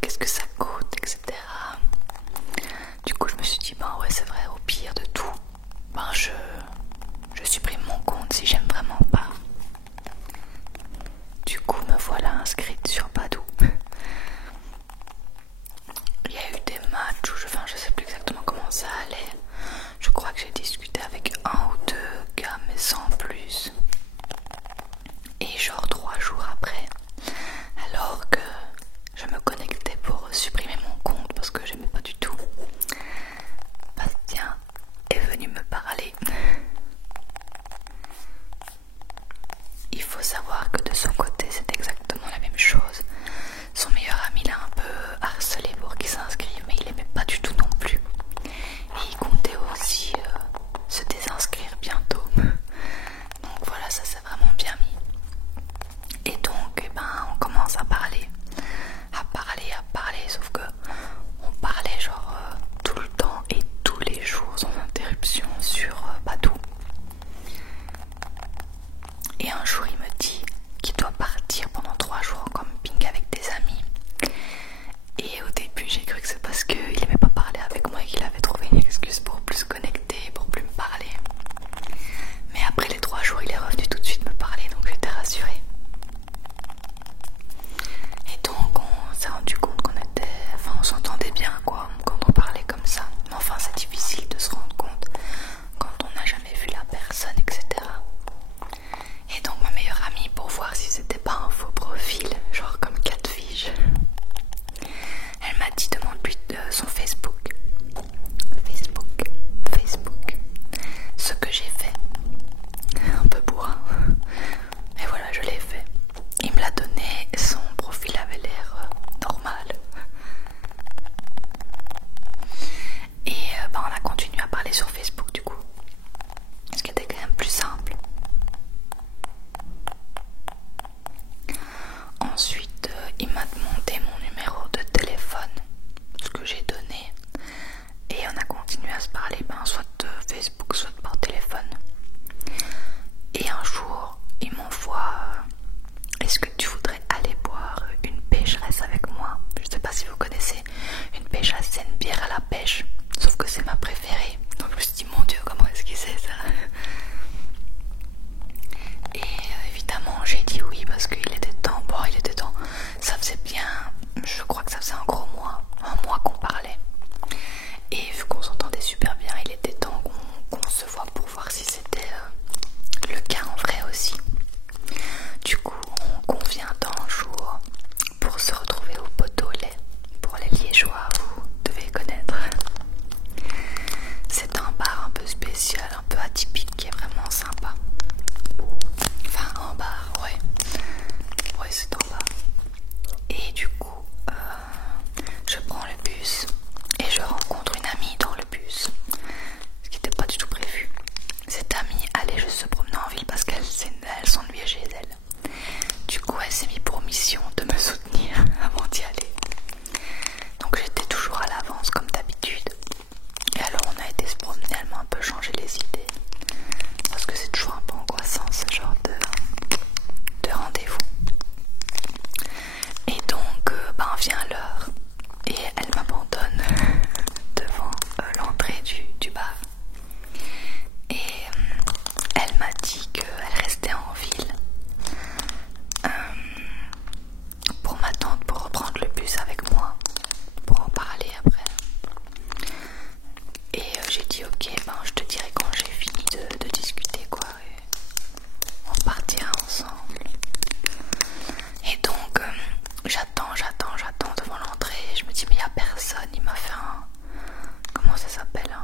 qu'est-ce que ça coûte, etc. Du coup je me suis dit ouais c'est vrai, au pire de tout, je supprime mon compte si j'aime vraiment pas. Du coup me voilà inscrite sur Badoo. Il y a eu des matchs où je sais plus exactement comment ça allait. Je crois que j'ai discuté avec un ou deux gars mais sans plus. Et genre 3 jours après, alors que je me connectais pour supprimer mon compte parce que j'aimais pas du tout, Bastien est venu me parler. Il faut savoir que de son côté c'est exactement la même chose. Son meilleur ami l'a un peu harcelé pour qu'il s'inscrive, mais il aimait pas du tout non plus. Et il comptait aussi se désinscrire bientôt. Donc voilà, ça s'est vraiment bien mis. Et donc on commence à parler, sauf que on parlait genre tout le temps et tous les jours sans interruption sur Badoo. Et un jour il me dit qu'il doit partir pendant 3 jours en camping avec des amis. Et au début j'ai cru que c'est parce qu'il aimait pas parler avec moi et qu'il avait trouvé une excuse pour plus se connecter, pour plus me parler. Mais après les 3 jours il est revenu tout de suite me parler, donc j'étais rassurée. Et donc on s'est rendu compte on s'entendait bien quoi, quand on parlait comme ça. Mais enfin c'est difficile de se rendre compte quand on n'a jamais vu la personne, etc. Et donc ma meilleure amie, pour voir si c'était pas un faux profil, genre comme catfish, elle m'a dit demande-lui son Facebook. Ce que j'ai fait. Un peu bourrin. Mais voilà, je l'ai fait. Il me l'a donné, son profil avait l'air normal. Et on a continué à parler sur Facebook du coup. Ce qui était quand même plus simple. Ensuite, il m'a demandé mon numéro de téléphone, ce que j'ai donné. Et on a continué à se parler, soit de Facebook, soit par téléphone. Et un jour, il m'envoie est-ce que tu voudrais aller boire une pécheresse avec moi? Je sais pas si vous connaissez. Une pécheresse, c'est une bière à la pêche. Sauf que c'est ma préférée. Donc je me suis dit, mon Dieu, comment est-ce qu'il sait ça? Et évidemment, j'ai dit oui parce qu'il était temps. Bon, il était temps. Ça faisait bien, je crois que ça faisait un gros mois. Un mois qu'on parlait. Et vu qu'on s'entendait super bien, il était temps qu'on se voit pour voir si c'était le cas en vrai aussi. Du coup, on convient d'un jour pour se retrouver au Pot-au-lait. Pour les Liégeois, vous devez connaître. C'est un bar un peu spécial, un peu atypique, qui est vraiment sympa. Enfin, un bar, ouais. Ouais, c'est un bar. Et du coup, je prends le bus et je rencontre une amie dans le bus. Ce qui n'était pas du tout prévu. Cette amie allait juste se promener en ville parce qu'elle s'ennuyait chez elle. Du coup, elle s'est mise pour mission de me soutenir avant d'y aller. Donc j'étais toujours à l'avance comme d'habitude. Et alors on a été se promener, elle m'a un peu changé les idées. Parce que c'est toujours un peu angoissant ce genre de rendez-vous. Et donc vient l'heure et elle m'abandonne devant l'entrée du bar. Et elle m'a dit qu'elle restait en ville pour m'attendre pour reprendre le bus avec moi, pour en parler après. Et j'ai dit ok, je te dirai quand j'ai fini de discuter quoi, et on partira ensemble. Et donc j'attends devant l'entrée, je me dis mais il n'y a personne, il m'a fait comment ça s'appelle,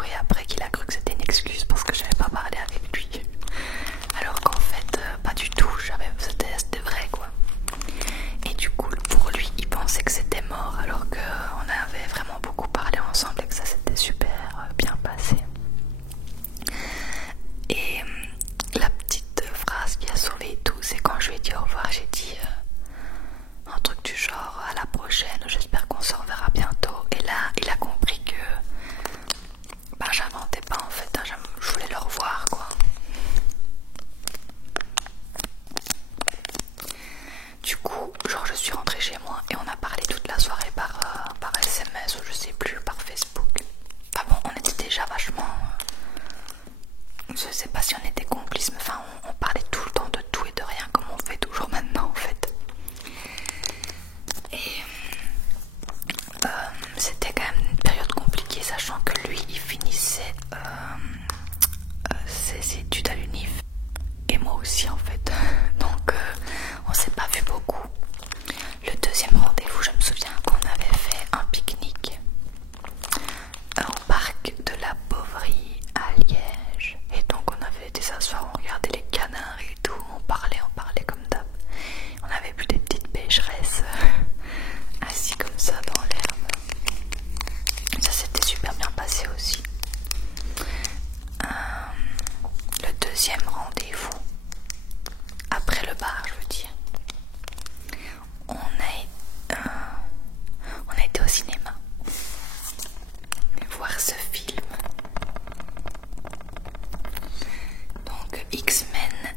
avoué après qu'il a cru que c'était une excuse parce que j'avais pas parlé avec lui. Alors qu'en fait, pas du tout, c'était vrai quoi. Et du coup, pour lui, il pensait que c'était mort alors qu'on avait vraiment beaucoup parlé ensemble et que ça s'était super bien passé. Et la petite phrase qui a sauvé tout, c'est quand je lui ai dit au revoir, j'ai dit un truc du genre à la prochaine, j'espère qu'on se reverra bientôt. Et là, il a compris que bah, j'inventais pas en fait, hein, je voulais le revoir quoi. Du coup, genre je suis rentrée chez moi et on a parlé toute la soirée par SMS ou je sais plus, par Facebook. Enfin bon, on était déjà vachement... je sais pas si on était complices, mais enfin on parlait tout le temps de tout et de rien comme on fait toujours maintenant en fait. Et c'était quand même une période compliquée, sachant que lui il finissait ses études à l'UNIF et moi aussi en fait. Donc on s'est pas vu beaucoup. Le deuxième rendez-vous, je me souviens qu'on avait fait un pique-nique au parc de la Bovry à Liège. Et donc on avait été s'asseoir, on regardait les canards et tout, on parlait comme d'hab. On avait bu des petites pêcheresses assis comme ça dans l'herbe. Ça s'était super bien passé aussi. Le deuxième rendez-vous, après le bar je veux dire, on a été au cinéma voir ce film. Donc X-Men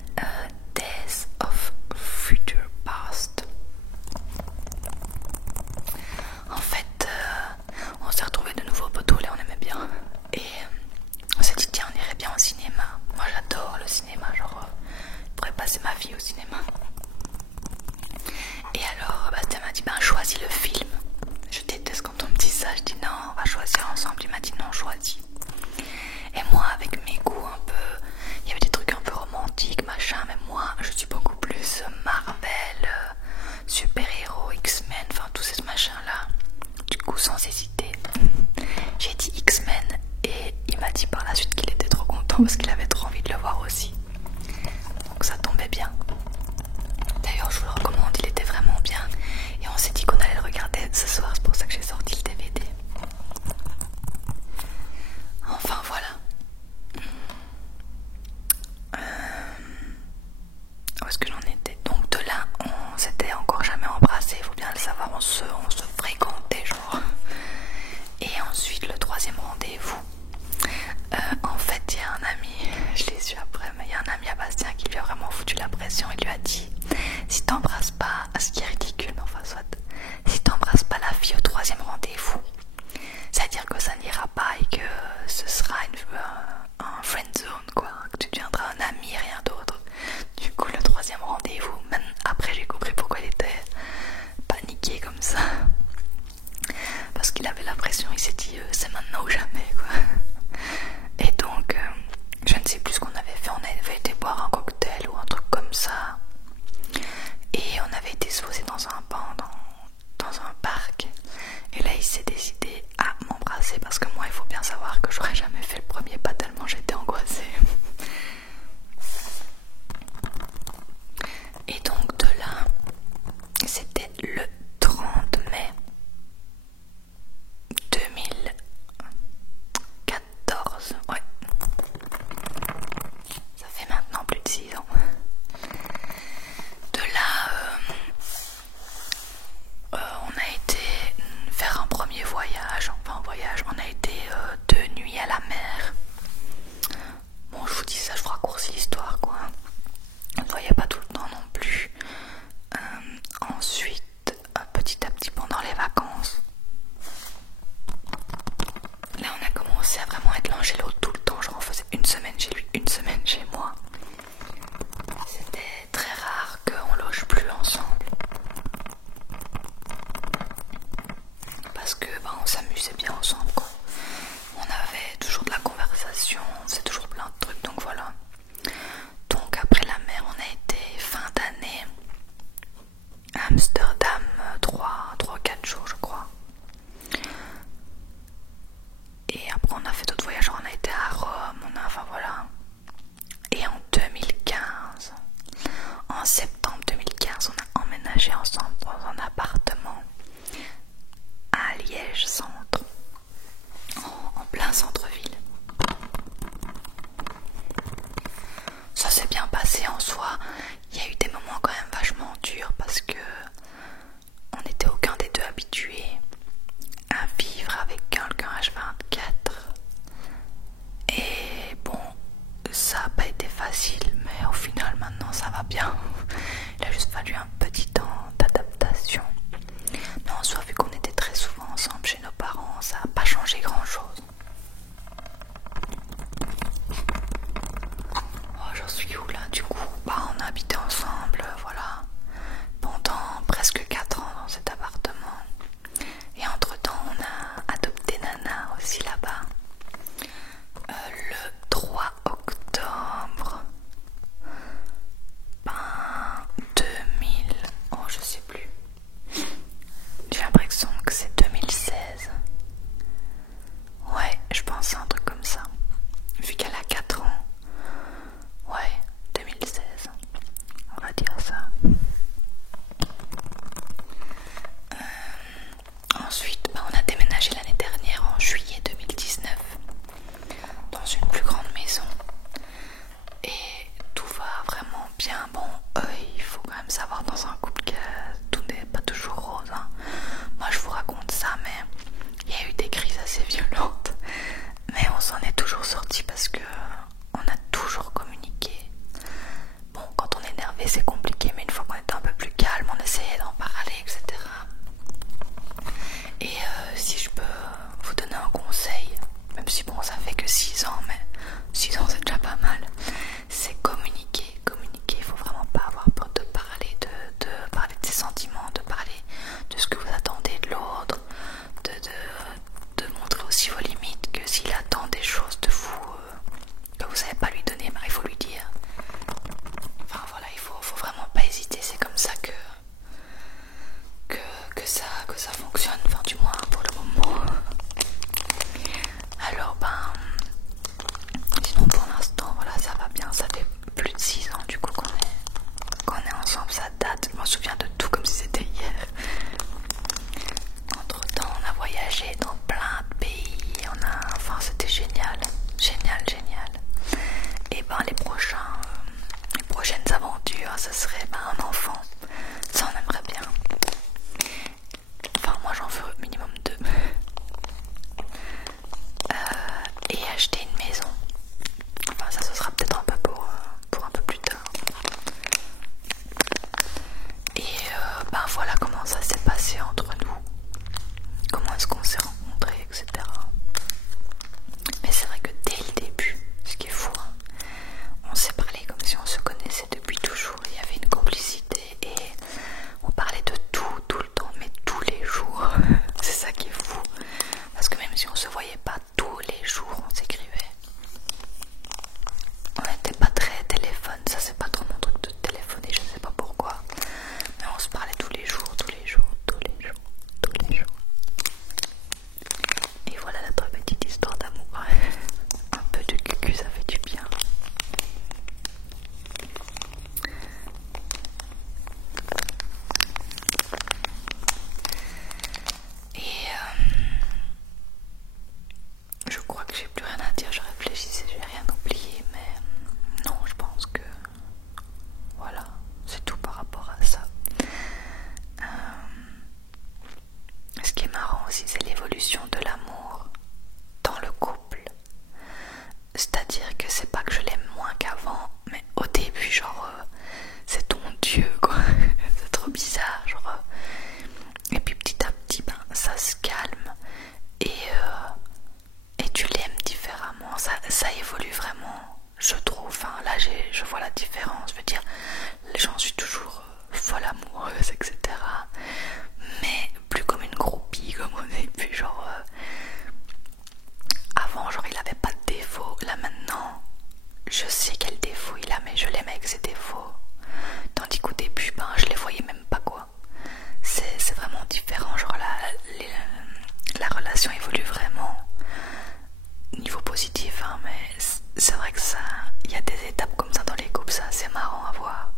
Days of Future Past. En fait, on s'est retrouvés de nouveau au poteau, là on aimait bien. Et on s'est dit tiens on irait bien au cinéma. Moi j'adore le cinéma, genre je pourrais passer ma vie au cinéma. Et alors Bastien m'a dit ben choisis le film. Je déteste quand on me dit ça, je dis non on va choisir ensemble. Il m'a dit non choisis. Et moi avec mes goûts un peu, il y avait des trucs un peu romantiques machin, mais moi je suis beaucoup plus Marvel, super-héros, X-Men, enfin tous ces machins là. Du coup sans hésiter j'ai dit X-Men et il m'a dit par la suite qu'il était trop content parce qu'il avait trop envie de le voir aussi. Donc ça tombait bien. D'ailleurs je vous le recommande, il était vraiment bien. Et on s'est dit qu'on allait le regarder ce soir, c'est pour ça que j'ai sorti le DVD. Enfin voilà. Où est-ce que j'en étais? Donc de là, on s'était encore jamais embrassé, il faut bien le savoir, on se fréquentait genre. Et ensuite le troisième rendez-vous, en fait il y a un ami, je l'ai su après, mais il y a un ami à Bastien qui lui a vraiment foutu la pression. Il lui a dit si t'embrasses pas, ce qui est ridicule mais enfin soit, si t'embrasses pas la fille au troisième rendez-vous, c'est-à-dire que ça n'ira pas et que ce sera un friend zone quoi, que tu deviendras un ami, rien d'autre. Du coup le troisième rendez-vous, même après j'ai compris pourquoi il était paniqué comme ça, parce qu'il avait la pression, il s'est dit c'est maintenant ou jamais quoi. Et donc je ne sais plus ce qu'on avait fait, on avait été boire un cocktail ou un truc comme ça et on avait été se poser dans un banc dans un parc. Et là il s'est décidé à m'embrasser parce que moi il faut bien savoir que j'aurais jamais fait le premier pas tellement j'étais angoissée. Et donc de là, c'était le 30 mai 2014, ouais. Ça fait maintenant plus de 6 ans. De là, on a été faire un premier voyage, enfin un voyage, on a été 2 nuits à la mer. Bon je vous dis ça ça évolue vraiment, je trouve. Enfin, là, je vois la différence. Je veux dire, j'en suis toujours folle amoureuse, etc. Mais plus comme une groupie, comme au début. Genre, avant, genre, il avait pas de défaut. Là, maintenant, je sais quel défaut il a, mais je l'aime avec ses défauts. Tandis qu'au début, ben, je les voyais même pas, quoi. C'est vraiment différent. Genre, la relation évolue vraiment niveau positif, hein, mais c'est vrai que ça, il y a des étapes comme ça dans les couples, ça c'est marrant à voir.